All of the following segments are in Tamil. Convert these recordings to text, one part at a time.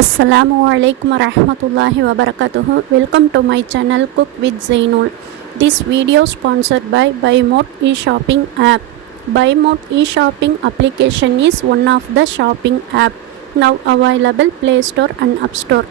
Assalamualaikum warahmatullahi wabarakatuh. Welcome to my channel Cook with Zainul. This video sponsored by BuyMode e-shopping app. BuyMode e-shopping application is one of the shopping app now available Play Store and App Store.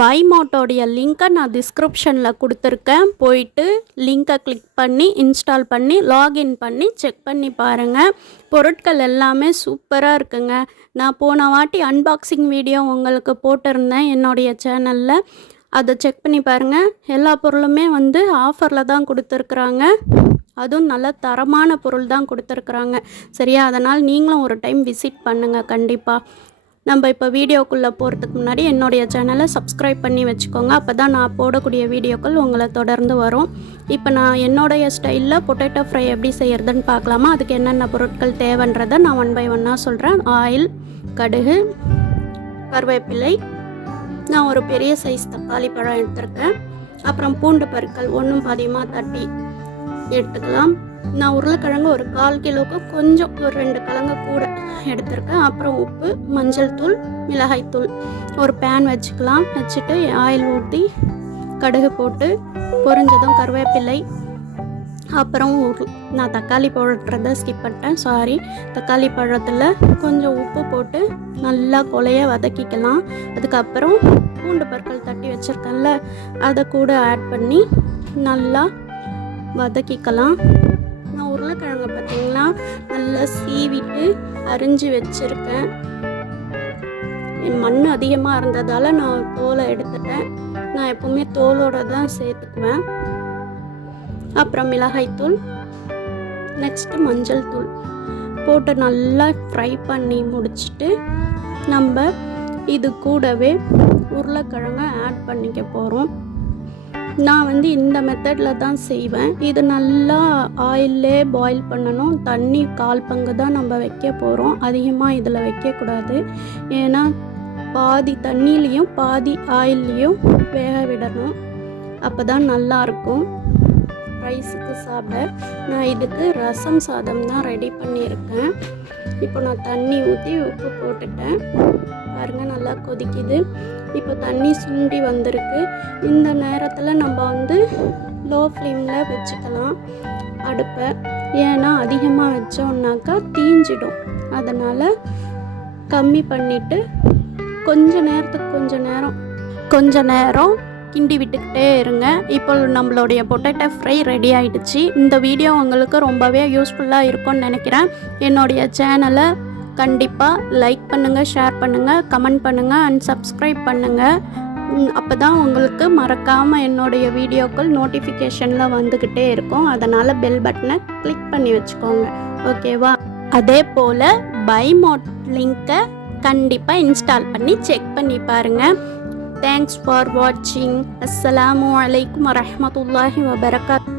பைமோட்டோடைய லிங்க்கை நான் டிஸ்கிரிப்ஷனில் கொடுத்துருக்கேன். போயிட்டு லிங்க்கை கிளிக் பண்ணி இன்ஸ்டால் பண்ணி லாகின் பண்ணி செக் பண்ணி பாருங்கள். பொருட்கள் எல்லாமே சூப்பராக இருக்குங்க. நான் போன வாட்டி அன்பாக்சிங் வீடியோ உங்களுக்கு போட்டிருந்தேன் என்னுடைய சேனலில். அதை செக் பண்ணி பாருங்கள். எல்லா பொருளுமே ஆஃபரில் தான் கொடுத்துருக்குறாங்க. அதுவும் நல்ல தரமான பொருள் தான் கொடுத்துருக்குறாங்க. சரியா, அதனால் நீங்களும் ஒரு டைம் விசிட் பண்ணுங்கள் கண்டிப்பாக. நம்ம இப்போ வீடியோக்குள்ளே போகிறதுக்கு முன்னாடி என்னுடைய சேனலை சப்ஸ்கிரைப் பண்ணி வச்சுக்கோங்க. அப்போ தான் நான் போடக்கூடிய வீடியோக்கள் உங்களை தொடர்ந்து வரும். இப்போ நான் என்னுடைய ஸ்டைலில் பொட்டேட்டோ ஃப்ரை எப்படி செய்கிறதுன்னு பார்க்கலாமா? அதுக்கு என்னென்ன பொருட்கள் தேவைன்றதை நான் 1 by 1 சொல்கிறேன். ஆயில், கடுகு, கருவேப்பிலை, நான் ஒரு பெரிய சைஸ் தக்காளி பழம் எடுத்துருக்கேன். அப்புறம் பூண்டு பற்கள் ஒன்றும் பாதியமாக தட்டி எடுத்துக்கலாம். நான் உருளைக்கிழங்கு ஒரு 1/4 கிலோவுக்கு கொஞ்சம் ஒரு 2 கிழங்கு கூட எடுத்திருக்கேன். அப்புறம் உப்பு, மஞ்சள் தூள், மிளகாய் தூள். ஒரு பேன் வச்சுக்கலாம். வச்சுட்டு ஆயில் ஊற்றி கடுகு போட்டு பொரிஞ்சதும் கருவேப்பிலை, அப்புறம் நான் தக்காளி போடுறத ஸ்கிப் பண்ணிட்டேன், சாரி. தக்காளி பழத்தில் கொஞ்சம் உப்பு போட்டு நல்லா கொலைய வதக்கிக்கலாம். அதுக்கப்புறம் பூண்டு பற்கள் தட்டி வச்சுருக்கேன்ல அதை கூட ஆட் பண்ணி நல்லா வதக்கிக்கலாம். நான் உருளைக்கிழங்கு பார்த்திங்கன்னா நல்லா சீவிட்டு அரிஞ்சு வச்சுருக்கேன். மண் அதிகமாக இருந்ததால் நான் தோலை எடுத்துட்டேன். நான் எப்போவுமே தோலோடு தான் சேர்த்துக்குவேன். அப்புறம் மிளகாய்த்தூள், நெக்ஸ்ட்டு மஞ்சள் தூள் போட்டு நல்லா ஃப்ரை பண்ணி முடிச்சுட்டு நம்ம இது கூடவே உருளைக்கிழங்கை ஆட் பண்ணிக்க போகிறோம். நான் இந்த மெத்தடில் தான் செய்வேன். இது நல்லா ஆயிலே பாயில் பண்ணணும். தண்ணி 1/4 பங்கு தான் நம்ம வைக்க போகிறோம். அதிகமாக இதில் வைக்கக்கூடாது. ஏன்னா பாதி தண்ணியிலையும் பாதி ஆயில்லையும் வேக விடணும். அப்போ தான் நல்லாயிருக்கும் ரைஸுக்கு சாப்பிட. நான் இதுக்கு ரசம் சாதம் தான் ரெடி பண்ணியிருக்கேன். இப்போ நான் தண்ணி ஊற்றி உப்பு போட்டுட்டேன். பாருங்கள், நல்லா கொதிக்குது. இப்போ தண்ணி சுண்டி வந்திருக்கு. இந்த நேரத்தில் நம்ம லோ ஃப்ளேமில் வச்சுக்கலாம் அடுப்பை. ஏன்னா அதிகமாக வச்சோம்னாக்கா தீஞ்சிடும். அதனால் கம்மி பண்ணிவிட்டு கொஞ்ச நேரம் கிண்டி விட்டுக்கிட்டே இருங்க. இப்போ நம்மளுடைய பொட்டேட்டோ ஃப்ரை ரெடி ஆகிடுச்சு. இந்த வீடியோ உங்களுக்கு ரொம்பவே யூஸ்ஃபுல்லாக இருக்கும்னு நினைக்கிறேன். என்னுடைய சேனலை கண்டிப்பாக லைக் பண்ணுங்கள், ஷேர் பண்ணுங்கள், கமெண்ட் பண்ணுங்கள் அண்ட் சப்ஸ்கிரைப் பண்ணுங்கள். அப்போ தான் உங்களுக்கு மறக்காமல் என்னுடைய வீடியோக்கள் நோட்டிஃபிகேஷனில் வந்துக்கிட்டே இருக்கும். அதனால் பெல் பட்டனை கிளிக் பண்ணி வச்சுக்கோங்க, ஓகேவா? அதே போல் பைமோட் லிங்க்கை கண்டிப்பாக இன்ஸ்டால் பண்ணி செக் பண்ணி பாருங்கள். தேங்க்ஸ் ஃபார் வாட்சிங். அஸ்ஸலாமு அலைக்கும் வரஹ்மத்துல்லாஹி வபரகாத்துஹு.